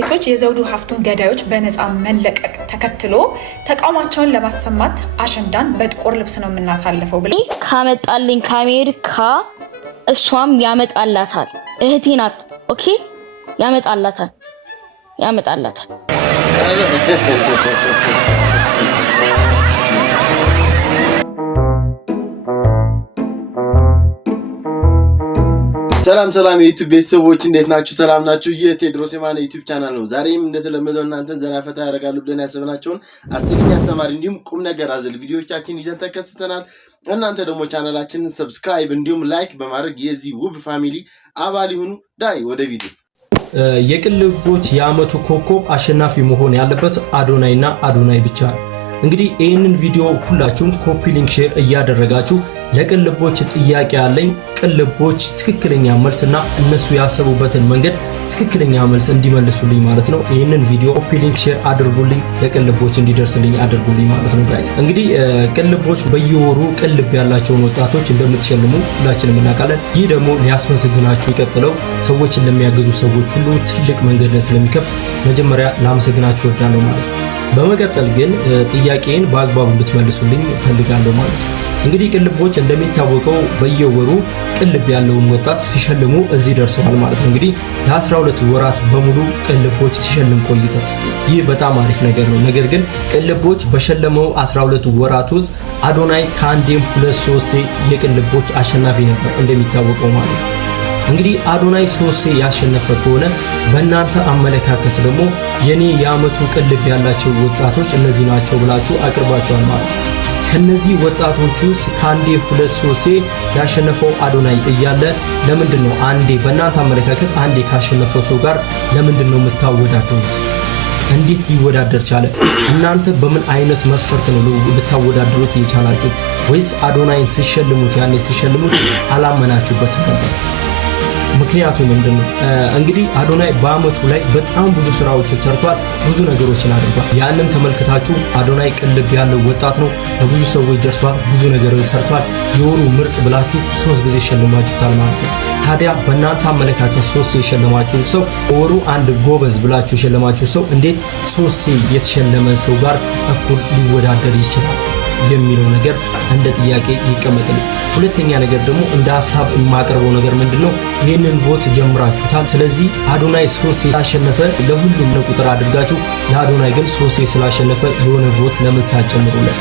ሴቶች የዘውዱ ሀፍቱን ገዳዮች በነፃ መለቀቅ ተከትሎ ተቃውሟቸውን ለማሰማት አሸንዳን በጥቁር ልብስ ነው የምናሳልፈው ብለ ካመጣልኝ ከአሜሪካ እሷም ያመጣላታል። እህቴ ናት። ኦኬ ያመጣላታል። ሰላም የዩቲዩብ ቤተሰቦች እንዴት ናችሁ? ሰላም ናችሁ? የቴድሮስ የማነ ዩቲዩብ ቻናል ነው። ዛሬም እንደተለመደው እናንተን ዘና ፈታ ያደርጋሉ ብለን ያሰብናቸውን አስቂኝ አስተማሪ እንዲሁም ቁም ነገር አዘል ቪዲዮዎቻችን ይዘን ተከስተናል። እናንተ ደግሞ ቻናላችንን ሰብስክራይብ እንዲሁም ላይክ በማድረግ የዚህ ውብ ፋሚሊ አባል ይሁኑ። ዳይ ወደ ቪዲዮ። የቅልቦች የአመቱ ኮከብ አሸናፊ መሆን ያለበት አዶናይና አዶናይ ብቻ ነው። እንግዲህ ይህንን ቪዲዮ ሁላችሁም ኮፒ ሊንክ ሼር እያደረጋችሁ ለቅልቦች ጥያቄ ያለኝ ቅልቦች ትክክለኛ መልስና እነሱ ያሰቡበትን መንገድ ትክክለኛ መልስ እንዲመልሱልኝ ማለት ነው። ይህንን ቪዲዮ ኮፒ ሊንክ ሼር አድርጉልኝ፣ ለቅልቦች እንዲደርስልኝ አድርጉልኝ ማለት ነው ጋይስ። እንግዲህ ቅልቦች በየወሩ ቅልብ ያላቸውን ወጣቶች እንደምትሸልሙ ሁላችንም እናውቃለን። ይህ ደግሞ ሊያስመሰግናችሁ ይቀጥለው ሰዎችን ለሚያገዙ ሰዎች ሁሉ ትልቅ መንገድ ስለሚከፍት መጀመሪያ ላመሰግናችሁ እወዳለሁ ማለት ነው። በመቀጠል ግን ጥያቄን በአግባቡ እንድትመልሱልኝ ፈልጋለሁ ማለት ነው። እንግዲህ ቅልቦች እንደሚታወቀው በየወሩ ቅልብ ያለውን ወጣት ሲሸልሙ እዚህ ደርሰዋል ማለት ነው። እንግዲህ ለ12 ወራት በሙሉ ቅልቦች ሲሸልም ቆይቷል። ይህ በጣም አሪፍ ነገር ነው። ነገር ግን ቅልቦች በሸለመው 12 ወራት ውስጥ አዶናይ ከአንዴም 2-3 የቅልቦች አሸናፊ ነበር እንደሚታወቀው ማለት ነው። እንግዲህ አዶናይ 3 ያሸነፈ ከሆነ በእናንተ አመለካከት ደግሞ የኔ የአመቱ ቅልብ ያላቸው ወጣቶች እነዚህ ናቸው ብላችሁ አቅርባቸዋል ማለት ነው። ከነዚህ ወጣቶች ውስጥ ከአንዴ 2-3 ያሸነፈው አዶናይ እያለ ለምንድን ነው አንዴ በእናንተ አመለካከት አንዴ ካሸነፈው ሰው ጋር ለምንድን ነው የምታወዳደሩት? እንዴት ሊወዳደር ቻለ? እናንተ በምን አይነት መስፈርት ነው ልታወዳደሩት የቻላችሁ? ወይስ አዶናይን ሲሸልሙት ያኔ ሲሸልሙት አላመናችሁበትም ነበር? ምክንያቱ ምንድነው? እንግዲህ አዶናይ በአመቱ ላይ በጣም ብዙ ስራዎችን ሰርቷል፣ ብዙ ነገሮችን አድርጓል። ያንን ተመልክታችሁ አዶናይ ቅልብ ያለው ወጣት ነው፣ ለብዙ ሰዎች ደርሷል፣ ብዙ ነገሮችን ሰርቷል፣ የወሩ ምርጥ ብላችሁ 3 ጊዜ ሸልማችሁታል ማለት ነው። ታዲያ በእናንተ አመለካከት 3 የሸለማችሁ ሰው ወሩ አንድ ጎበዝ ብላችሁ የሸለማችሁ ሰው እንዴት 3 የተሸለመ ሰው ጋር እኩል ሊወዳደር ይችላል የሚለው ነገር እንደ ጥያቄ ይቀመጥልኝ። ሁለተኛ ነገር ደግሞ እንደ ሐሳብ የማቀርበው ነገር ምንድነው? ይሄንን ቮት ጀምራችሁታል። ስለዚህ አዶናይ 3 ስላሸነፈ ለሁሉም ቁጥር አድርጋችሁ ለአዶናይ ግን 3 ስላሸነፈ የሆነ ቮት ለምን ሳትጨምሩለት?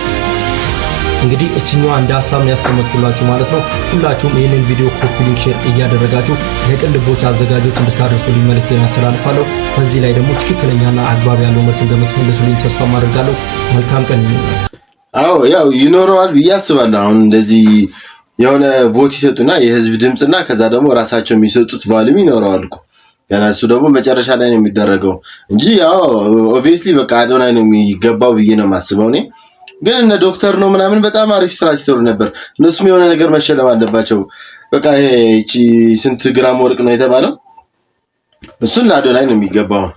እንግዲህ እችኛዋ እንደ ሐሳብ ነው ያስቀመጥኩላችሁ ማለት ነው። ሁላችሁም ይሄንን ቪዲዮ ኮፒ ሊንክ ሼር እያደረጋችሁ ለቅልቦች አዘጋጆች እንድታደርሱልኝ መልእክቴን አስተላልፋለሁ። በዚህ ላይ ደግሞ ትክክለኛና አግባብ ያለው መልስ እንደምትመልሱልኝ ተስፋ ማድረጋለሁ። መልካም ቀን ይሁን። አዎ ያው ይኖረዋል ብዬ አስባለሁ። አሁን እንደዚህ የሆነ ቮት ይሰጡና የህዝብ ድምጽና ከዛ ደግሞ ራሳቸው የሚሰጡት ቫልዩም ይኖረዋል እኮ ገና እሱ ደግሞ መጨረሻ ላይ ነው የሚደረገው እንጂ ያው ኦብቪየስሊ በቃ አዶናይ ነው የሚገባው ብዬ ነው የማስበው። እኔ ግን እነ ዶክተር ነው ምናምን በጣም አሪፍ ስራ ሲሰሩ ነበር። እነሱም የሆነ ነገር መሸለም አለባቸው። በቃ እቺ ስንት ግራም ወርቅ ነው የተባለው እሱን ለአዶናይ ነው የሚገባው።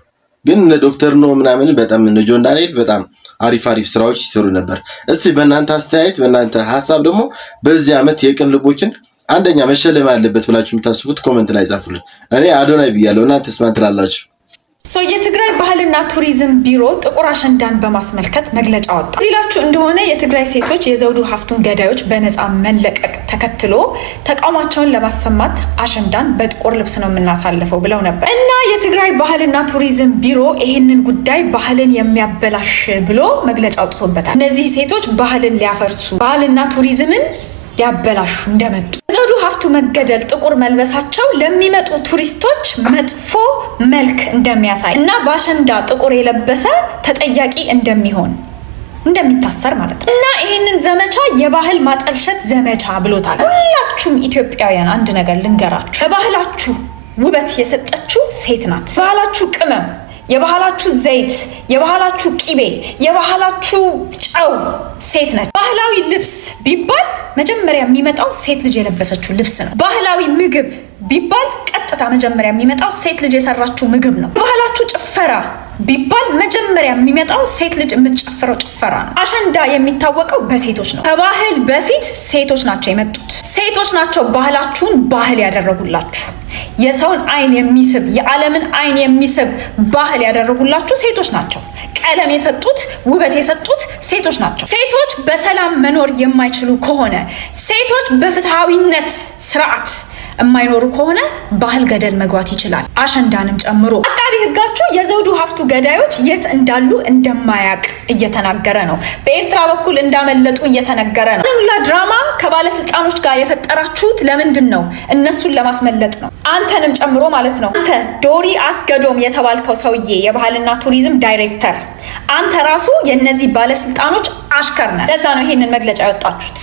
ግን እነ ዶክተር ነው ምናምን በጣም እነ ጆን ዳንኤል በጣም አሪፍ ስራዎች ይሰሩ ነበር። እስቲ በእናንተ አስተያየት በእናንተ ሐሳብ ደግሞ በዚህ አመት የቅልቦችን አንደኛ መሸለም አለበት ብላችሁ የምታስቡት ኮሜንት ላይ ጻፉልን። እኔ አዶናይ ብያለሁ፣ እናንተስ ማን ትላላችሁ? የትግራይ ባህልና ቱሪዝም ቢሮ ጥቁር አሸንዳን በማስመልከት መግለጫ ወጣ። እዚላችሁ እንደሆነ የትግራይ ሴቶች የዘውዱ ሀፍቱን ገዳዮች በነፃ መለቀቅ ተከትሎ ተቃውሟቸውን ለማሰማት አሸንዳን በጥቁር ልብስ ነው የምናሳልፈው ብለው ነበር እና የትግራይ ባህልና ቱሪዝም ቢሮ ይህንን ጉዳይ ባህልን የሚያበላሽ ብሎ መግለጫ አውጥቶበታል። እነዚህ ሴቶች ባህልን ሊያፈርሱ ባህልና ቱሪዝምን ሊያበላሹ እንደመጡ ዘውዱ ሀፍቱ መገደል ጥቁር መልበሳቸው ለሚመጡ ቱሪስቶች መጥፎ መልክ እንደሚያሳይ እና በአሸንዳ ጥቁር የለበሰ ተጠያቂ እንደሚታሰር ማለት ነው እና ይሄንን ዘመቻ የባህል ማጠልሸት ዘመቻ ብሎታል። ሁላችሁም ኢትዮጵያውያን አንድ ነገር ልንገራችሁ፣ ለባህላችሁ ውበት የሰጠችው ሴት ናት። ባህላችሁ ቅመም፣ የባህላችሁ ዘይት፣ የባህላችሁ ቂቤ፣ የባህላችሁ ጨው ሴት ነች። ባህላዊ ልብስ ቢባል መጀመሪያ የሚመጣው ሴት ልጅ የለበሰችው ልብስ ነው። ባህላዊ ምግብ ቢባል ቀጥታ መጀመሪያ የሚመጣው ሴት ልጅ የሰራችው ምግብ ነው። ባህላችሁ ጭፈራ ቢባል መጀመሪያ የሚመጣው ሴት ልጅ የምትጨፍረው ጭፈራ ነው። አሸንዳ የሚታወቀው በሴቶች ነው። ከባህል በፊት ሴቶች ናቸው የመጡት። ሴቶች ናቸው ባህላችሁን ባህል ያደረጉላችሁ። የሰውን አይን የሚስብ የዓለምን አይን የሚስብ ባህል ያደረጉላችሁ ሴቶች ናቸው። ቀለም የሰጡት ውበት የሰጡት ሴቶች ናቸው። ሴቶች በሰላም መኖር የማይችሉ ከሆነ ሴቶች በፍትሃዊነት ስርዓት የማይኖሩ ከሆነ ባህል ገደል መግባት ይችላል፣ አሸንዳንም ጨምሮ። አቃቢ ህጋችሁ የዘውዱ ሀፍቱ ገዳዮች የት እንዳሉ እንደማያውቅ እየተናገረ ነው። በኤርትራ በኩል እንዳመለጡ እየተነገረ ነው። ሁላ ድራማ ከባለስልጣኖች ጋር የፈጠራችሁት ለምንድን ነው? እነሱን ለማስመለጥ ነው፣ አንተንም ጨምሮ ማለት ነው። አንተ ዶሪ አስገዶም የተባልከው ሰውዬ የባህልና ቱሪዝም ዳይሬክተር፣ አንተ ራሱ የእነዚህ ባለስልጣኖች አሽከር ነህ። ለዛ ነው ይሄንን መግለጫ ያወጣችሁት።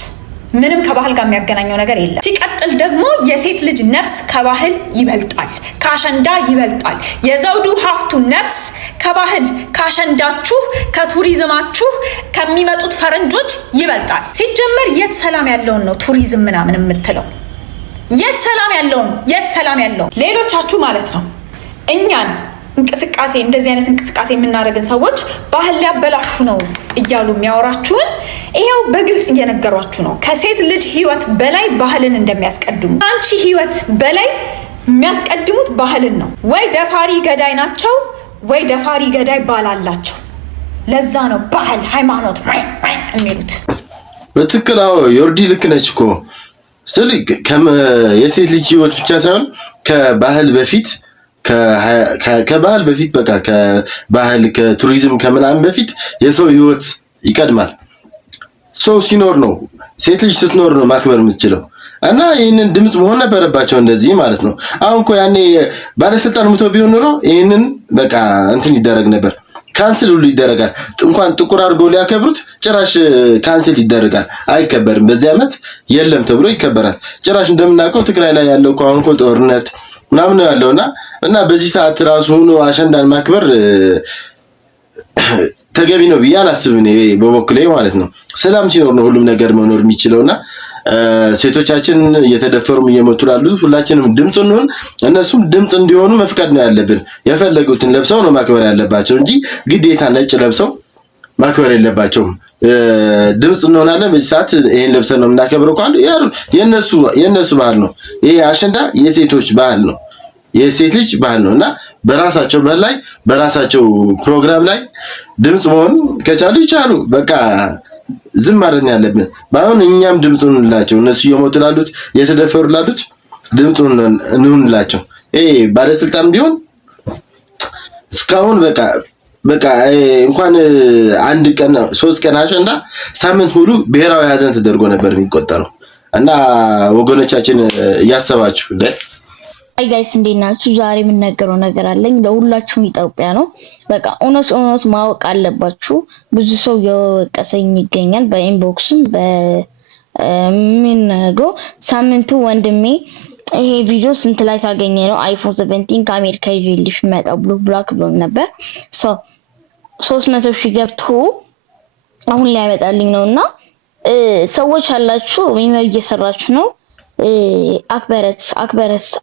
ምንም ከባህል ጋር የሚያገናኘው ነገር የለም። ሲቀጥል ደግሞ የሴት ልጅ ነፍስ ከባህል ይበልጣል፣ ከአሸንዳ ይበልጣል። የዘውዱ ሀፍቱ ነፍስ ከባህል ካሸንዳችሁ፣ ከቱሪዝማችሁ፣ ከሚመጡት ፈረንጆች ይበልጣል። ሲጀመር የት ሰላም ያለውን ነው ቱሪዝም ምናምን የምትለው? የት ሰላም ያለውን ሌሎቻችሁ ማለት ነው እኛን እንቅስቃሴ እንደዚህ አይነት እንቅስቃሴ የምናደርግን ሰዎች ባህል ሊያበላሹ ነው እያሉ የሚያወራችሁን ይሄው በግልጽ እየነገሯችሁ ነው። ከሴት ልጅ ህይወት በላይ ባህልን እንደሚያስቀድሙ፣ አንቺ ህይወት በላይ የሚያስቀድሙት ባህልን ነው። ወይ ደፋሪ ገዳይ ናቸው፣ ወይ ደፋሪ ገዳይ ባል አላቸው። ለዛ ነው ባህል ሃይማኖት የሚሉት። በትክክል ዮርዲ ልክ ነች እኮ ስል የሴት ልጅ ህይወት ብቻ ሳይሆን ከባህል በፊት በቃ ከባህል ከቱሪዝም ከምናምን በፊት የሰው ህይወት ይቀድማል። ሰው ሲኖር ነው፣ ሴት ልጅ ስትኖር ነው ማክበር የምትችለው። እና ይህንን ድምፅ መሆን ነበረባቸው እንደዚህ ማለት ነው። አሁን እኮ ያኔ ባለስልጣን ሙቶ ቢሆን ኖሮ ይህንን በቃ እንትን ይደረግ ነበር፣ ካንስል ሁሉ ይደረጋል። እንኳን ጥቁር አድርገው ሊያከብሩት ጭራሽ ካንስል ይደረጋል፣ አይከበርም። በዚህ ዓመት የለም ተብሎ ይከበራል። ጭራሽ እንደምናውቀው ትግራይ ላይ ያለው እኮ አሁን እኮ ጦርነት ምናምን ነው ያለውና እና በዚህ ሰዓት ራሱ ሆኖ አሸንዳን ማክበር ተገቢ ነው ብዬ አላስብም እኔ በበኩሌ ማለት ነው። ሰላም ሲኖር ነው ሁሉም ነገር መኖር የሚችለውና ሴቶቻችን እየተደፈሩም እየሞቱ ላሉት ሁላችንም ድምጽ እንሆን፣ እነሱም ድምጽ እንዲሆኑ መፍቀድ ነው ያለብን። የፈለጉትን ለብሰው ነው ማክበር ያለባቸው እንጂ ግዴታ ነጭ ለብሰው ማክበር የለባቸውም። ድምጽ እንሆናለን በዚህ ሰዓት ይሄን ለብሰን ነው የምናከብረው ካሉ የነሱ ባህል ነው። ይሄ አሸንዳ የሴቶች ባህል ነው፣ የሴት ልጅ ባህል ነውና በራሳቸው ባህል ላይ በራሳቸው ፕሮግራም ላይ ድምጽ መሆን ከቻሉ ይቻሉ። በቃ ዝም ማለት ነው ያለብን። ባይሆን እኛም ድምጽ እንላቸው፣ እነሱ እየሞቱ ላሉት እየተደፈሩ ላሉት ድምጽ እንላቸው። ባለስልጣን ቢሆን እስካሁን በቃ እንኳን አንድ ቀን 3 ቀን አሸንዳ ሳምንት ሙሉ ብሔራዊ ሀዘን ተደርጎ ነበር የሚቆጠረው። እና ወገኖቻችን እያሰባችሁ አይ ጋይስ እንዴት ናችሁ? ዛሬ የምናገረው ነገር አለኝ ለሁላችሁም ኢትዮጵያ ነው። በቃ እውነት ማወቅ አለባችሁ። ብዙ ሰው የወቀሰኝ ይገኛል በኢንቦክስም በሚነገው ሳምንቱ ወንድሜ ይሄ ቪዲዮ ስንት ላይ ካገኘ ነው አይፎን 17 ከአሜሪካ ይዤልሽ መጣው ብሎ ብላክ ብሎ ነበር። 300 ሺህ ገብቶ አሁን ላይ ያመጣልኝ ነውና ሰዎች አላችሁ ኢሜል እየሰራችሁ ነው።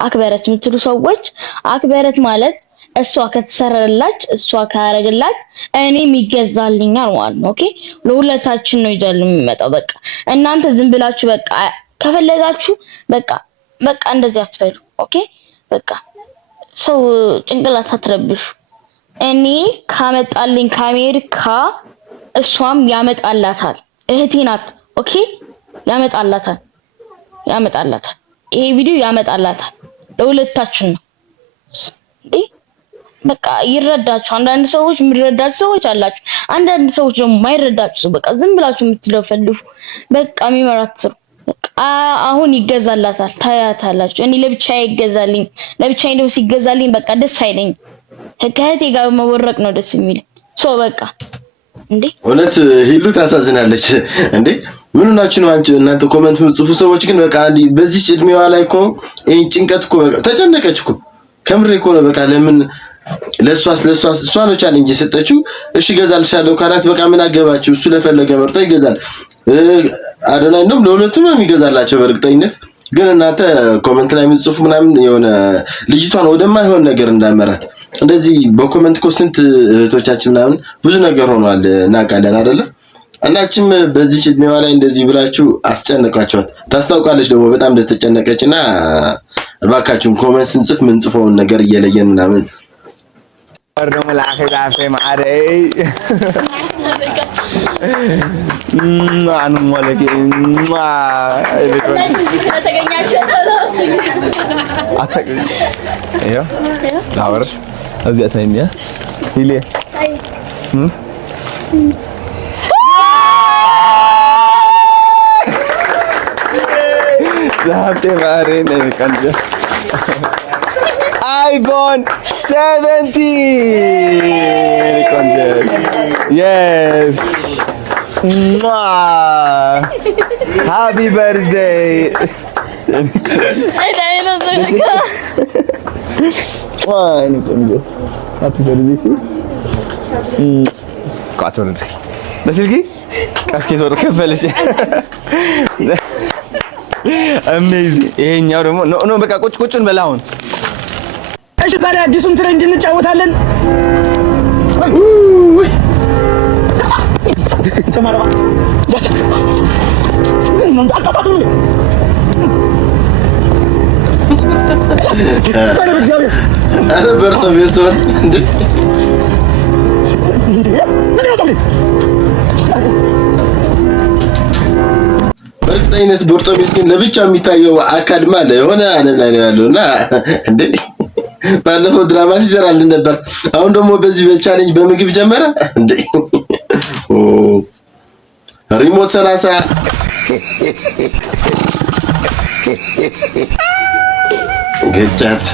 አክበረት የምትሉ ሰዎች አክበረት ማለት እሷ ከተሰራላች እሷ ካረገላት እኔም ይገዛልኛል ማለት ነው። ኦኬ ለሁለታችን ነው ይዘል የሚመጣው። በቃ እናንተ ዝም ብላችሁ በቃ ከፈለጋችሁ በቃ እንደዚህ አትበሉ። ኦኬ በቃ ሰው ጭንቅላት አትረብሹ። እኔ ካመጣልኝ ከአሜሪካ እሷም ያመጣላታል። እህቴ ናት። ኦኬ ያመጣላታል። ይሄ ቪዲዮ ያመጣላታል። ለሁለታችን ነው። በቃ ይረዳችሁ። አንዳንድ ሰዎች የሚረዳችሁ ሰዎች አላችሁ፣ አንዳንድ ሰዎች ደግሞ ማይረዳችሁ በቃ ዝም ብላችሁ የምትለፈልፉ በቃ የሚመራችሁ በቃ አሁን ይገዛላታል። ታያታላችሁ። እኔ ለብቻዬ ይገዛልኝ፣ ለብቻዬ ነው ሲገዛልኝ በቃ ደስ አይለኝ። ከእህቴ ጋር መወረቅ ነው ደስ የሚል ሰው በቃ እንዴ። እውነት ሂሉ ታሳዝናለች እንዴ። ምን ሆናችሁ ነው አንቺ እናንተ ኮሜንት ምጽፉ ሰዎች ግን በቃ በዚህ እድሜዋ ላይ እኮ ይሄን ጭንቀት እኮ በቃ ተጨነቀች እኮ ከምሬ እኮ ነው። በቃ ለምን ለሷስ እሷ ነው ቻሌንጅ የሰጠችው። እሺ ገዛልሻለሁ ካላት በቃ ምን አገባችሁ? እሱ ለፈለገ መርጦ ይገዛል። አዶናይ እንደውም ለሁለቱም ነው የሚገዛላቸው በእርግጠኝነት። ግን እናንተ ኮሜንት ላይ ምጽፉ ምናምን የሆነ ልጅቷን ወደማይሆን ነገር እንዳመራት እንደዚህ በኮሜንት እኮ ስንት እህቶቻችን ምናምን ብዙ ነገር ሆኗል እናውቃለን አይደለ? እናችም በዚህ እድሜዋ ላይ እንደዚህ ብላችሁ አስጨነቃችኋት። ታስታውቃለች ደግሞ በጣም እንደተጨነቀችና እባካችሁን ኮሜንት ስንጽፍ ምን ጽፈውን ነገር እየለየን ምናምን Arno malaki dati maaray. Anong malaki? Ayo. Flowers. Azi atay niya. Hili. Dati maaray na kanya. iPhone 17! Yes! Mwah! Happy birthday! Mwah! Happy birthday! Quatro anos. Nasıl ki? Kaç kez oldu kefeliş. Amazing. ይሄኛው ደግሞ ኖ በቃ ቁጭን በላውን እሺ ዛሬ አዲሱን ትሬንድ እንጫወታለን። ተማረባ አረ በርቶ ቢሰው እንዴ በእርግጠኝነት ቦርጦ ሚስኪን ለብቻ የሚታየው አካድማ አለ የሆነ አለና ነው ያለውና እንዴ ባለፈው ድራማ ሲሰራልን ነበር። አሁን ደግሞ በዚህ በቻሌንጅ በምግብ ጀመረ እንዴ ኦ ሪሞት 30 ገጫት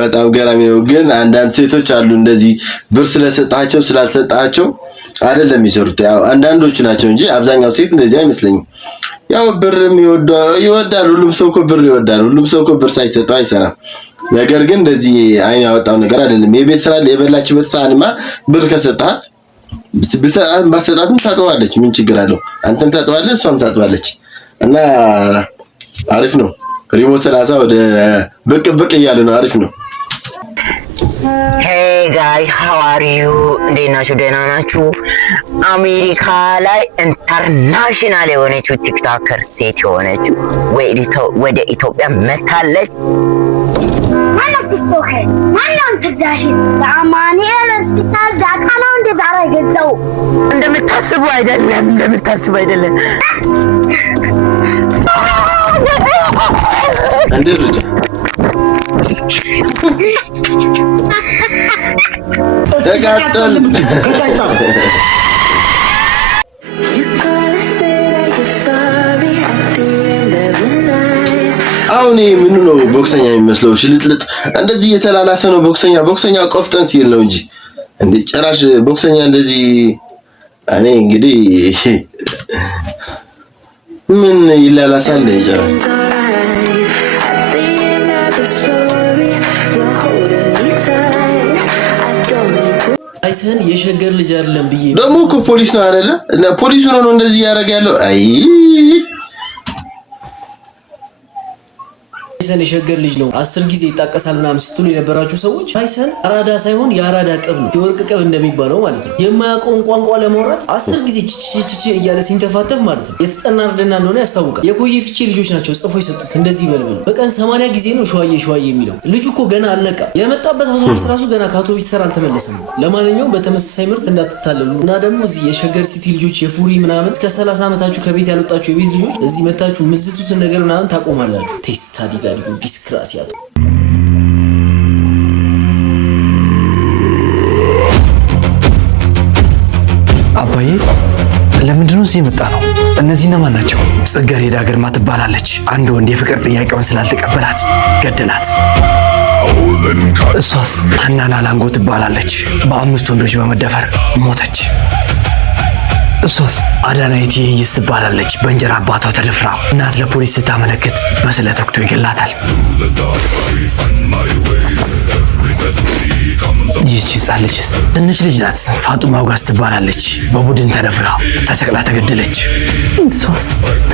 በጣም ገራሚ ነው። ግን አንዳንድ ሴቶች አሉ እንደዚህ ብር ስለሰጣቸው ስላልሰጣቸው አይደለም የሚሰሩት። ያው አንዳንዶቹ ናቸው እንጂ አብዛኛው ሴት እንደዚህ አይመስለኝም። ያው ብርም ይወዳል። ሁሉም ሰው እኮ ብር ይወዳል። ሁሉም ሰው እኮ ብር ሳይሰጠው አይሰራም። ነገር ግን እንደዚህ አይን ያወጣው ነገር አይደለም። የቤት ስራ የበላችበት ሰዓትማ ብር ከሰጣት ባሰጣትም ታጠዋለች። ምን ችግር አለው? አንተም ታጠዋለች፣ እሷም ታጠዋለች። እና አሪፍ ነው። ሪሞት 30 ወደ ብቅ እያለ ነው። አሪፍ ነው። Hey guys, how are you? እንዴት ናችሁ? ደህና ናችሁ? አሜሪካ ላይ ኢንተርናሽናል የሆነችው ቲክቶከር ሴት የሆነችው ወደ ኢትዮጵያ መታለች። ማነው ቲክቶከር? ማነው ትዳሽ? በአማኑኤል ሆስፒታል ዳቃ ነው እንደ ዛሬ ገዛው። እንደምታስቡ አይደለም። እንዴ ልጅ ተጋጠል አሁን ምን ነው ቦክሰኛ የሚመስለው? ሽልጥልጥ እንደዚህ የተላላሰ ነው ቦክሰኛ ቆፍጠን ሲል ነው እንጂ እንዴ ጭራሽ ቦክሰኛ እንደዚህ እኔ እንግዲህ ምን ይላላሳል ይችላል። አይሰን የሸገር ልጅ አይደለም ብዬ ደግሞ እኮ ፖሊስ ነው አይደለ? ፖሊስ ነው እንደዚህ ያደርግ ያለው። አይ አይሰን የሸገር ልጅ ነው 10 ጊዜ ይጣቀሳል ምናምን ስትሉ የነበራችሁ ሰዎች አይሰን አራዳ ሳይሆን የአራዳ ቅብ ነው፣ የወርቅ ቅብ እንደሚባለው ማለት ነው። የማያውቀውን ቋንቋ ለማውራት 10 ጊዜ ቺቺቺ እያለ ሲንተፋተፍ ማለት ነው የተጠና እርድና እንደሆነ ያስታውቃል። የኮዬ ፍቼ ልጆች ናቸው ጽፎ የሰጡት እንደዚህ ይበልበሉ። በቀን 80 ጊዜ ነው ሸዋዬ የሚለው ልጁ እኮ ገና አልነቃም። የመጣበት አውቶቡስ ራሱ ገና ከአውቶቡስ ተራ አልተመለሰም። ለማንኛውም በተመሳሳይ ምርት እንዳትታለሉ እና ደግሞ እዚህ የሸገር ሲቲ ልጆች የፉሪ ምናምን ከ30 ዓመታችሁ ከቤት ያልወጣችሁ የቤት ልጆች እዚህ መታችሁ ምዝቱትን ነገር ምናምን ታቆማላችሁ። ቴስታ ዲጋሊ ዲስክራሲያቱ አባዬ ለምንድነው እዚህ የመጣ ነው? እነዚህ እነማን ናቸው? ጽጌረዳ ግርማ ትባላለች። አንድ ወንድ የፍቅር ጥያቄውን ስላልተቀበላት ገደላት። እሷስ ሀናን አላንጎ ትባላለች። በ5 ወንዶች በመደፈር ሞተች። እሷስ አዳናይት ይይስ ትባላለች። በእንጀራ አባቷ ተደፍራ እናት ለፖሊስ ስታመለክት በስለት ወቅቶ ይገላታል። ይህች ህፃን ልጅስ ትንሽ ልጅ ናት። ፋጡማ ጓዝ ትባላለች። በቡድን ተደፍራ ተሰቅላ ተገደለች። እሷስ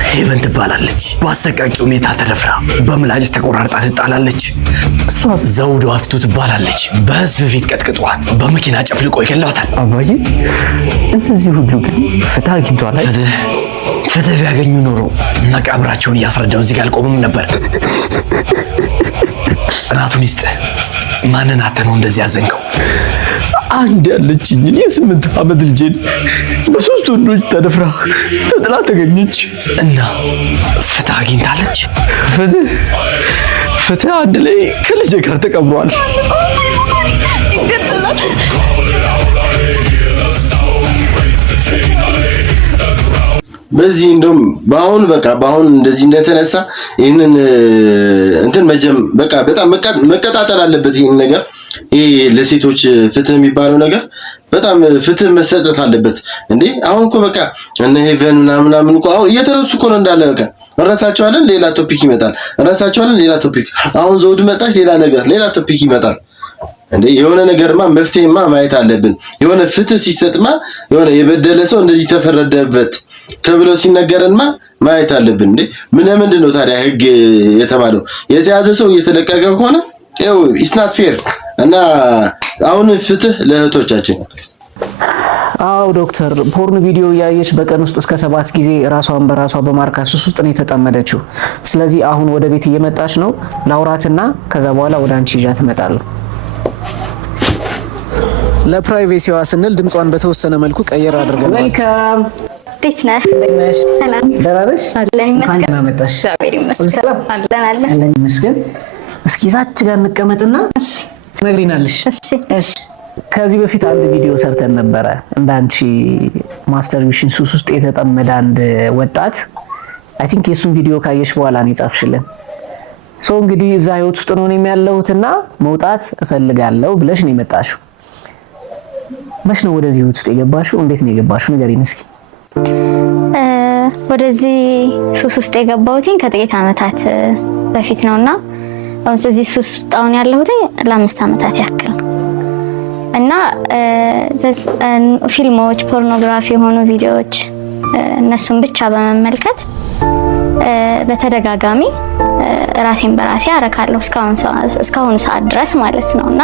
ሄቨን ትባላለች። በአሰቃቂ ሁኔታ ተደፍራ በምላጭ ተቆራርጣ ትጣላለች። እሷስ ዘውዱ ሀፍቱ ትባላለች። በህዝብ ፊት ቀጥቅጧት በመኪና ጨፍልቆ ይገላታል። አባዬ እነዚህ ሁሉ ግን ፍትህ አግኝቷል? ፍትህ ቢያገኙ ኖሮ መቃብራቸውን እያስረዳው እዚህ ጋር አልቆምም ነበር። ጽናቱን ይስጥ። ማንን አተ ነው እንደዚህ ያዘንከው? አንድ ያለችኝ የ8 ዓመት ልጄን በ3 ወንዶች ተደፍራ ተጥላ ተገኘች እና ፍትህ አግኝታለች። ፍትህ አንድ ላይ ከልጄ ጋር ተቀብሯል። በዚህ እንደውም በአሁን እንደዚህ እንደተነሳ ይሄንን እንትን በቃ በጣም መቀጣጠል አለበት። ይሄን ነገር ይሄ ለሴቶች ፍትህ የሚባለው ነገር በጣም ፍትህ መሰጠት አለበት እንዴ። አሁን እኮ በቃ እነ ሄቨን ምናምን እኮ አሁን እየተረሱ እኮ ነው እንዳለ። በቃ እንረሳቸዋለን፣ ሌላ ቶፒክ ይመጣል። እንረሳቸዋለን፣ ሌላ ቶፒክ። አሁን ዘውድ መጣች፣ ሌላ ቶፒክ ይመጣል። እንዴ የሆነ ነገርማ መፍትሄማ ማየት አለብን። የሆነ ፍትህ ሲሰጥማ የሆነ የበደለ ሰው እንደዚህ ተፈረደበት ተብሎ ሲነገረንማ ማየት አለብን። እንዴ ምንድን ነው ታዲያ ህግ የተባለው? የተያዘ ሰው እየተለቀቀ ከሆነ ያው ኢትስ ናት ፌር። እና አሁን ፍትህ ለእህቶቻችን። አው ዶክተር ፖርን ቪዲዮ ያየች በቀን ውስጥ እስከ 7 ጊዜ ራሷን በራሷ በማርካት ሱስ ውስጥ ነው የተጠመደችው። ስለዚህ አሁን ወደ ቤት እየመጣች ነው። ላውራትና ከዛ በኋላ ወደ አንቺ ይዣት እመጣለሁ። ለፕራይቬሲዋ ስንል ድምጿን በተወሰነ መልኩ ቀየር አድርገናል። ዌልካም። እንዴት ነህ? ሰላም። ደህና ነሽ? አለኝ መስገን። እንኳን መጣሽ። እግዚአብሔር ይመስገን። ሰላም አለን ይመስገን። እስኪ ዛች ጋር እንቀመጥና ትነግሪናለሽ። እሺ። ከዚህ በፊት አንድ ቪዲዮ ሰርተን ነበረ። እንዳንቺ ማስተርቢሽን ሱስ ውስጥ የተጠመደ አንድ ወጣት አይ ቲንክ የሱን ቪዲዮ ካየሽ በኋላ ነው የጻፍሽልን። ሶ እንግዲህ እዛ ህይወት ውስጥ ነው ያለሁትና መውጣት እፈልጋለሁ ብለሽ ነው የመጣሽው። መች ነው ወደዚህ ህይወት ውስጥ የገባሽው? እንዴት ነው የገባሽው? ንገሪኝ እስኪ። ወደዚህ ሱስ ውስጥ የገባሁት ከጥቂት ዓመታት በፊት ነውና አሁን ስለዚህ ሱስ ውስጥ አሁን ያለሁት ለ5 ዓመታት ያክል እና ፊልሞች፣ ፖርኖግራፊ የሆኑ ቪዲዮዎች እነሱን ብቻ በመመልከት በተደጋጋሚ ራሴን በራሴ አረካለሁ እስካሁን ሰዓት ድረስ ማለት ነውና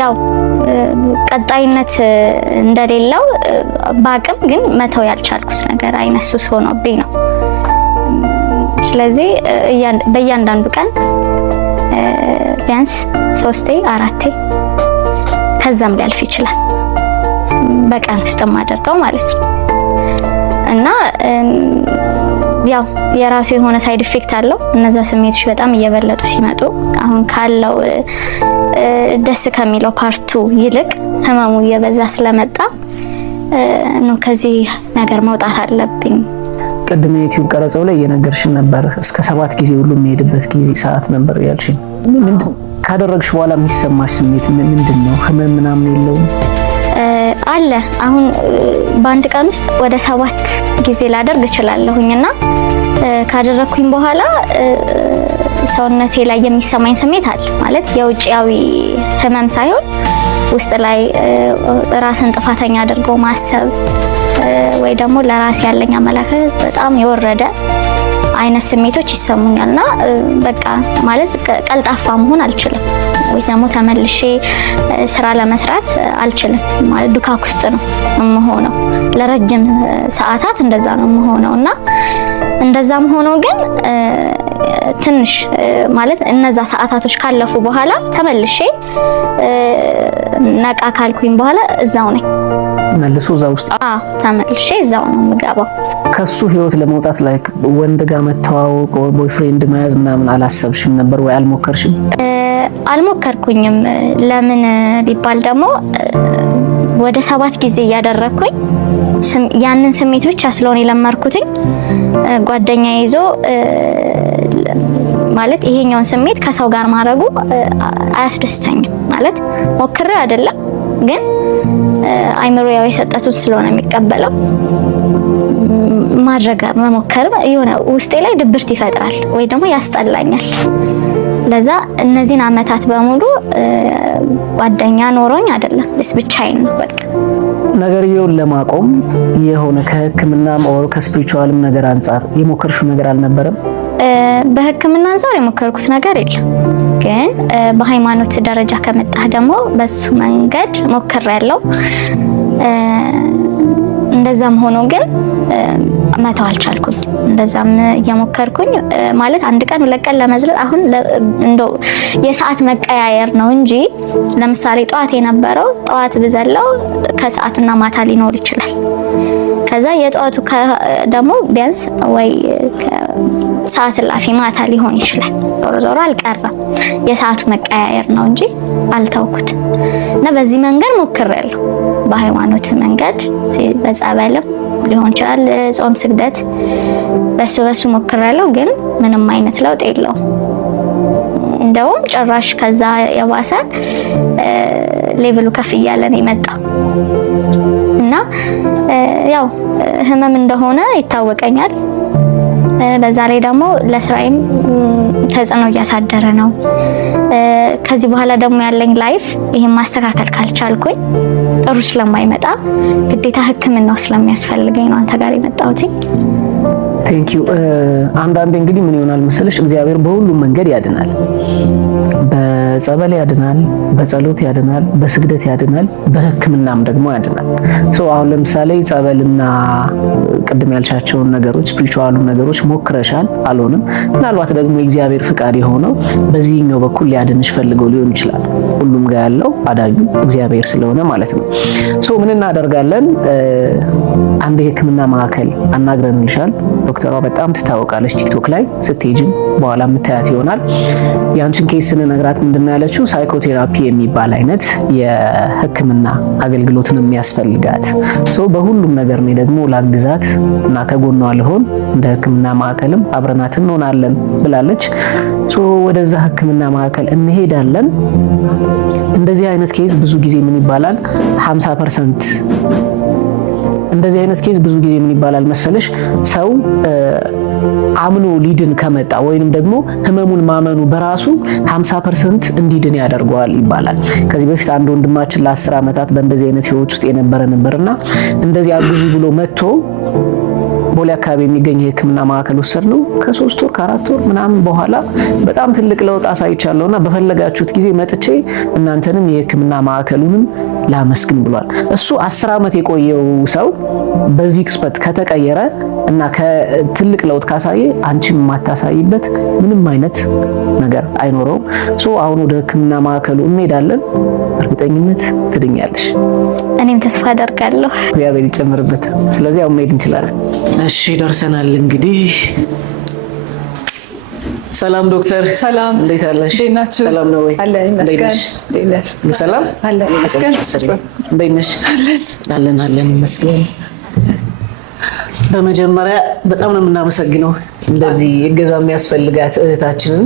ያው ቀጣይነት እንደሌለው ባቅም ግን መተው ያልቻልኩት ነገር አይነት ሱስ ሆኖብኝ ነው። ስለዚህ በእያንዳንዱ ቀን ቢያንስ 3-4 ከዛም ሊያልፍ ይችላል በቀን ውስጥ ማደርገው ማለት ነው እና ያው የራሱ የሆነ ሳይድ ኢፌክት አለው። እነዛ ስሜቶች በጣም እየበለጡ ሲመጡ አሁን ካለው ደስ ከሚለው ፓርቱ ይልቅ ህመሙ እየበዛ ስለመጣ ነው ከዚህ ነገር መውጣት አለብኝ። ቅድም ዩቲዩብ ቀረጻው ላይ እየነገርሽን ነበር እስከ 7 ጊዜ ሁሉ የሚሄድበት ጊዜ ሰዓት ነበር ያልሽኝ። ምንድን ካደረግሽ በኋላ የሚሰማሽ ስሜት ምንድን ነው? ህመም ምናምን የለውም? አለ። አሁን በአንድ ቀን ውስጥ ወደ 7 ጊዜ ላደርግ እችላለሁኝና ካደረኩኝ በኋላ ሰውነቴ ላይ የሚሰማኝ ስሜት አለ ማለት የውጫዊ ህመም ሳይሆን ውስጥ ላይ ራስን ጥፋተኛ አድርጎ ማሰብ ወይ ደግሞ ለራስ ያለኝ አመለካከት በጣም የወረደ አይነት ስሜቶች ይሰሙኛልና በቃ ማለት ቀልጣፋ መሆን አልችልም ወይ ደግሞ ተመልሼ ስራ ለመስራት አልችልም ማለት ዱካክ ውስጥ ነው የምሆነው ለረጅም ሰዓታት እንደዛ ነው የምሆነውና እንደዛም ሆኖ ግን ትንሽ ማለት እነዛ ሰዓታቶች ካለፉ በኋላ ተመልሼ ነቃ ካልኩኝ በኋላ እዛው ነኝ መልሶ እዛው ውስጥ ተመልሼ እዛው ነው የምገባው። ከሱ ህይወት ለመውጣት ላይክ ወንድ ጋር መተዋወቅ ወይ ቦይፍሬንድ መያዝ ምናምን አላሰብሽም ነበር ወይ አልሞከርሽም? አልሞከርኩኝም። ለምን ቢባል ደግሞ ወደ 7 ጊዜ እያደረኩኝ ያንን ስሜት ብቻ ስለሆነ የለመርኩትኝ ጓደኛ ይዞ ማለት ይሄኛውን ስሜት ከሰው ጋር ማድረጉ አያስደስተኝም ማለት ሞክሬ አይደለም ግን አይምሮ ያው የሰጠቱት ስለሆነ የሚቀበለው ማድረግ መሞከር የሆነ ውስጤ ላይ ድብርት ይፈጥራል ወይ ደግሞ ያስጠላኛል ለዛ እነዚህን አመታት በሙሉ ጓደኛ ኖሮኝ አይደለም ብቻዬን ነው በቃ ነገርየውን ለማቆም የሆነ ከህክምናም ኦር ከስፒሪቹዋልም ነገር አንፃር የሞከርሽው ነገር አልነበረም? በህክምና አንፃር የሞከርኩት ነገር የለም። ግን በሃይማኖት ደረጃ ከመጣህ ደግሞ በሱ መንገድ ሞክሬያለሁ። እንደዛም ሆኖ ግን መተው አልቻልኩኝ። እንደዛም እየሞከርኩኝ ማለት አንድ ቀን ሁለት ቀን ለመዝለል አሁን እንደው የሰዓት መቀያየር ነው እንጂ ለምሳሌ ጠዋት የነበረው ጠዋት ብዘለው ከሰዓትና ማታ ሊኖር ይችላል። ከዛ የጠዋቱ ደግሞ ቢያንስ ወይ ሰዓት ላፊ ማታ ሊሆን ይችላል። ዞሮ አልቀረም። የሰዓቱ መቀያየር ነው እንጂ አልተውኩትም እና በዚህ መንገድ ሞክሬያለሁ። በሃይማኖት መንገድ በጸበልም ሊሆን ይችላል፣ ጾም ስግደት በሱ ሞክሬያለሁ። ግን ምንም አይነት ለውጥ የለውም። እንደውም ጭራሽ ከዛ የባሰ ሌቭሉ ከፍ እያለ ነው የመጣው እና ያው ህመም እንደሆነ ይታወቀኛል። በዛ ላይ ደግሞ ለስራዬም ተጽዕኖ እያሳደረ ነው። ከዚህ በኋላ ደግሞ ያለኝ ላይፍ ይሄን ማስተካከል ካልቻልኩኝ ጥሩ ስለማይመጣ ግዴታ ህክምናው ስለሚያስፈልገኝ ነው አንተ ጋር የመጣሁት። ቴንክ ዩ። አንዳንዴ እንግዲህ ምን ይሆናል መሰለሽ እግዚአብሔር በሁሉም መንገድ ያድናል። በጸበል ያድናል፣ በጸሎት ያድናል፣ በስግደት ያድናል፣ በህክምናም ደግሞ ያድናል። አሁን ለምሳሌ ጸበልና ቅድም ያልሻቸውን ነገሮች ስፒሪቹዋል ነገሮች ሞክረሻል፣ አልሆነም። ምናልባት ደግሞ የእግዚአብሔር ፍቃድ የሆነው በዚህኛው በኩል ሊያድንሽ ፈልገው ሊሆን ይችላል። ሁሉም ጋር ያለው አዳኙ እግዚአብሔር ስለሆነ ማለት ነው። ምን እናደርጋለን? አንድ የህክምና ማዕከል አናግረንልሻል። ዶክተሯ በጣም ትታወቃለች። ቲክቶክ ላይ ስትሄጂም በኋላ የምታያት ይሆናል። ያንቺን ኬስ ስንነግራት ምንድነው ያለችው? ሳይኮቴራፒ የሚባል አይነት የህክምና አገልግሎትን የሚያስፈልጋት በሁሉም ነገር ነው ደግሞ ላግዛት እና ከጎኗ ልሆን እንደ ህክምና ማዕከልም አብረናት እንሆናለን ብላለች። ወደዛ ህክምና ማዕከል እንሄዳለን። እንደዚህ አይነት ኬዝ ብዙ ጊዜ ምን ይባላል 50% እንደዚህ አይነት ኬዝ ብዙ ጊዜ ምን ይባላል መሰለሽ ሰው አምኖ ሊድን ከመጣ ወይንም ደግሞ ህመሙን ማመኑ በራሱ 50% እንዲድን ያደርገዋል ይባላል። ከዚህ በፊት አንድ ወንድማችን ለ10 ዓመታት በእንደዚህ አይነት ህይወት ውስጥ የነበረ ነበርና እንደዚህ አግዙ ብሎ መጥቶ ቦሌ አካባቢ የሚገኝ የህክምና ማዕከል ወሰድነው። ከ3 ወር ከ4 ወር ምናምን በኋላ በጣም ትልቅ ለውጥ አሳይቻለሁና በፈለጋችሁት ጊዜ መጥቼ እናንተንም የህክምና ማዕከሉንም ላመስግን ብሏል። እሱ 10 ዓመት የቆየው ሰው በዚህ ክስበት ከተቀየረ እና ከትልቅ ለውጥ ካሳየ አንቺም የማታሳይበት ምንም አይነት ነገር አይኖረውም። አሁን ወደ ህክምና ማዕከሉ እንሄዳለን። እርግጠኝነት ትድኛለሽ። እኔም ተስፋ አደርጋለሁ። እግዚአብሔር ይጨምርበት። ስለዚህ አሁን መሄድ እንችላለን። እሺ ደርሰናል። እንግዲህ ሰላም ዶክተር። ሰላም፣ እንዴት አለሽ? እንዴት ናችሁ? ሰላም ነው ወይ? አለ ይመስገን። እንዴት ነሽ? ሰላም አለ ይመስገን። እንዴት ነሽ? አለን ይመስገን። በመጀመሪያ በጣም ነው የምናመሰግነው እንደዚህ እገዛ የሚያስፈልጋት እህታችንን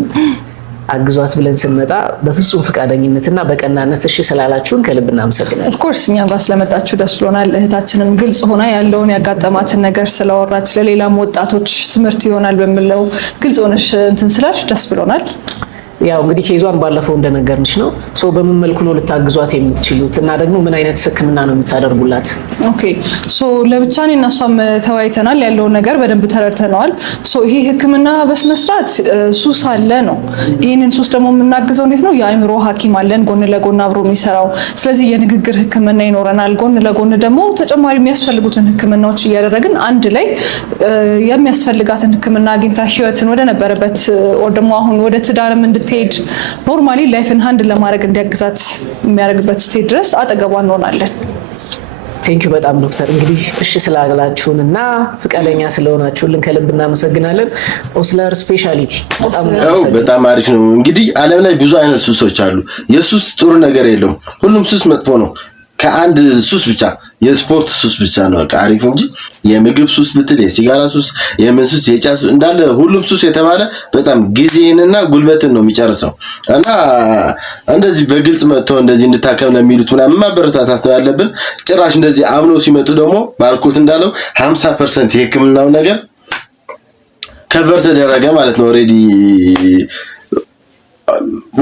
አግዟት ብለን ስንመጣ በፍጹም ፈቃደኝነትና በቀናነት እሺ ስላላችሁን ከልብ እናመሰግናለን። ኦፍኮርስ እኛ ጋር ስለመጣችሁ ደስ ብሎናል። እህታችንን ግልጽ ሆና ያለውን ያጋጠማትን ነገር ስለወራች ለሌላም ወጣቶች ትምህርት ይሆናል በሚለው ግልጽ ሆነሽ እንትን ስላልሽ ደስ ብሎናል። ያው እንግዲህ ኬዟን ባለፈው እንደነገርንሽ ነው። በምን መልኩ ነው ልታግዟት የምትችሉት እና ደግሞ ምን አይነት ህክምና ነው የምታደርጉላት? ኦኬ ለብቻ እኔ እና እሷም ተወያይተናል። ያለውን ነገር በደንብ ተረድተነዋል። ይሄ ህክምና በስነ ስርዓት ሱስ አለ ነው። ይህንን ሱስ ደግሞ የምናግዘው እንዴት ነው? የአእምሮ ሐኪም አለን ጎን ለጎን አብሮ የሚሰራው። ስለዚህ የንግግር ህክምና ይኖረናል። ጎን ለጎን ደግሞ ተጨማሪ የሚያስፈልጉትን ህክምናዎች እያደረግን አንድ ላይ የሚያስፈልጋትን ህክምና አግኝታ ህይወትን ወደ ነበረበት ወር ደግሞ አሁን ወደ ትዳርም እንድትሄድ ኖርማሊ ላይፍን ሃንድ ለማድረግ እንዲያግዛት የሚያደርግበት ስቴጅ ድረስ አጠገቧ እንሆናለን። ቴንክ ዩ በጣም ዶክተር። እንግዲህ እሺ ስላላችሁንና ፍቃደኛ ስለሆናችሁልን ከልብ እናመሰግናለን። ኦስለር ስፔሻሊቲ በጣም አሪፍ ነው። እንግዲህ ዓለም ላይ ብዙ አይነት ሱሶች አሉ። የሱስ ጥሩ ነገር የለውም። ሁሉም ሱስ መጥፎ ነው። ከአንድ ሱስ ብቻ የስፖርት ሱስ ብቻ ነው አሪፍ እንጂ የምግብ ሱስ ብትል የሲጋራ ሱስ፣ የምን ሱስ፣ የጫት እንዳለ ሁሉም ሱስ የተባለ በጣም ጊዜንና ጉልበትን ነው የሚጨርሰው እና እንደዚህ በግልጽ መጥቶ እንደዚህ እንድታከም ለሚሉት ምናምን ማበረታታት ያለብን። ጭራሽ እንደዚህ አምኖ ሲመጡ ደግሞ ባርኮት እንዳለው 50% የህክምናው ነገር ከቨር ተደረገ ማለት ነው። ኦሬዲ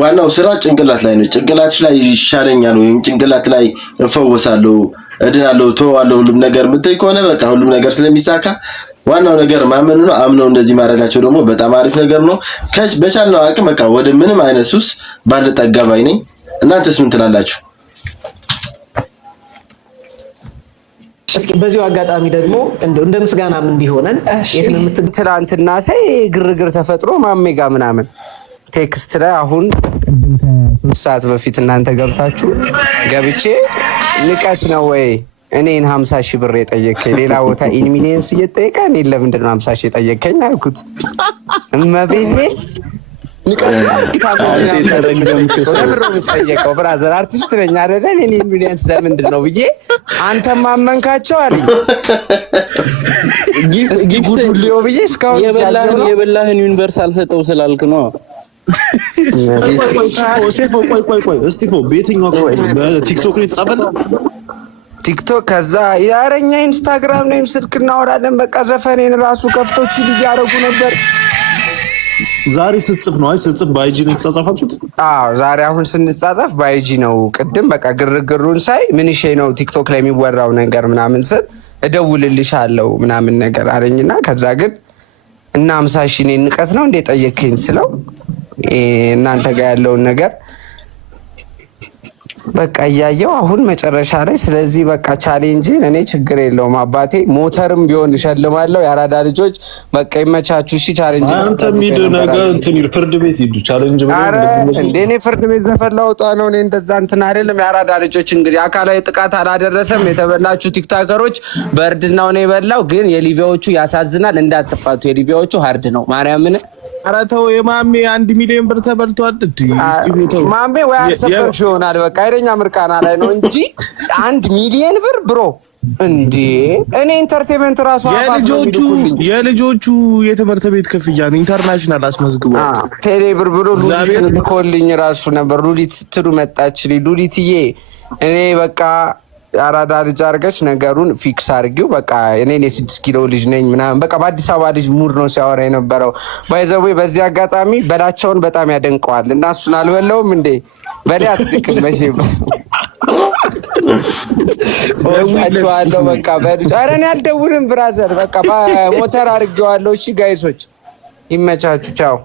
ዋናው ስራ ጭንቅላት ላይ ነው። ጭንቅላትሽ ላይ ይሻለኛል ወይም ጭንቅላት ላይ እፈወሳለሁ፣ እድናለሁ፣ ተዋለሁ ሁሉም ነገር የምትይ ከሆነ በቃ ሁሉም ነገር ስለሚሳካ ዋናው ነገር ማመን ነው። አምነው እንደዚህ ማድረጋቸው ደግሞ በጣም አሪፍ ነገር ነው። በቻልነው አቅም በቃ ወደ ምንም አይነት ሱስ ባንጠጋ ባይ ነኝ። እናንተስ ምን ትላላችሁ? እስኪ በዚሁ አጋጣሚ ደግሞ እንደ ምስጋናም እንዲሆነን ትናንትና ሳይ ግርግር ተፈጥሮ ማሜ ጋር ምናምን ቴክስት ላይ አሁን ከ3 ሰዓት በፊት እናንተ ገብታችሁ ገብቼ ንቀት ነው ወይ እኔን 50 ሺህ ብር የጠየቀኝ ሌላ ቦታ ኢን ሚሊየንስ እየጠየቀ እኔ ለምንድን ነው 50 ሺህ የጠየቀኝ አልኩት። እመቤቴ ንቀት ነው ብራዘር አርቲስት ነኝ አይደለ እኔ ኢን ሚሊየንስ ለምንድን ነው ብዬ አንተም ማመንካቸው አለኝ። ጊፍት ሊዮ ብዬ እስካሁን የበላህን ዩኒቨርሳል ሰጠው ስላልክ ነው። ቆይ እስቲፎ በየትኛው በቲክቶክ ነው የተጻፈለው? ቲክቶክ ከዛ ያረኛ ኢንስታግራም ነው ስልክ እናወራለን። በቃ ዘፈኔን ራሱ ከፍቶች እያደረጉ ነበር። ዛሬ ስትጽፍ ነው ስትጽፍ በአይጂ ነው የተጻጻፋችሁት? አዎ ዛሬ አሁን ስንጻጻፍ በአይጂ ነው። ቅድም በቃ ግርግሩን ሳይ ምን እሺ ነው ቲክቶክ ላይ የሚወራው ነገር ምናምን ስል እደውልልሻለሁ ምናምን ነገር አለኝና ከዛ ግን እና 50 ሺህ እኔን ንቀት ነው እንደ ጠየከኝ ስለው እናንተ ጋር ያለውን ነገር በቃ እያየው አሁን መጨረሻ ላይ ስለዚህ በቃ ቻሌንጅን እኔ ችግር የለውም አባቴ ሞተርም ቢሆን እሸልማለሁ። ያራዳ ልጆች በቃ ይመቻቹ። እሺ ቻሌንጅ አንተ ሚድ ነገር እንትን ፍርድ ቤት ሂዱ ቻሌንጅ እንደ እኔ ፍርድ ቤት ዘፈን ላውጣ ነው። እኔ እንደዛ እንትን አይደለም። ያራዳ ልጆች እንግዲህ አካላዊ ጥቃት አላደረሰም። የተበላችሁ ቲክታከሮች በእርድናው ነው የበላው። ግን የሊቢያዎቹ ያሳዝናል። እንዳትፋቱ። የሊቢያዎቹ ሀርድ ነው ማርያምን። ኧረ ተው የማሜ 1 ሚሊዮን ብር ተበልቷል። ማሜ ወይ አሰፈርሽ ይሆናል። በቃ አይደኛ ምርቃና ላይ ነው እንጂ 1 ሚሊዮን ብር ብሮ እንዴ! እኔ ኢንተርቴይንመንት ራሱ የልጆቹ የትምህርት ቤት ክፍያ ኢንተርናሽናል አስመዝግቦ ቴሌ ብር ብሎ ሉሊት ልኮልኝ ራሱ ነበር። ሉሊት ስትሉ መጣች። ሉሊትዬ እኔ በቃ አራዳ ልጅ አድርገሽ ነገሩን ፊክስ አድርጊው። በቃ እኔ የ6 ኪሎ ልጅ ነኝ ምናምን በቃ በአዲስ አበባ ልጅ ሙድ ነው ሲያወራ የነበረው። ባይዘዌ በዚህ አጋጣሚ በላቸውን በጣም ያደንቀዋል እና እሱን አልበለውም እንዴ በዲያ ትክክል መቼም ወጣችኋለሁ። በቃ ኧረ እኔ አልደውልም ብራዘር በቃ ሞተር አድርጌዋለሁ። እሺ ጋይሶች ይመቻችሁ፣ ቻው።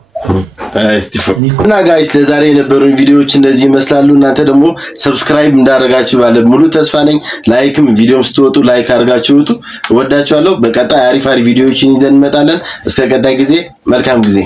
እና ጋይስ ለዛሬ የነበሩን ቪዲዮዎች እንደዚህ ይመስላሉ። እናንተ ደግሞ ሰብስክራይብ እንዳደረጋችሁ ባለ ሙሉ ተስፋ ነኝ። ላይክም ቪዲዮም ስትወጡ ላይክ አድርጋችሁ ውጡ። እወዳችኋለሁ። በቀጣይ አሪፍ ቪዲዮዎችን ይዘን እንመጣለን። እስከ ቀጣይ ጊዜ መልካም ጊዜ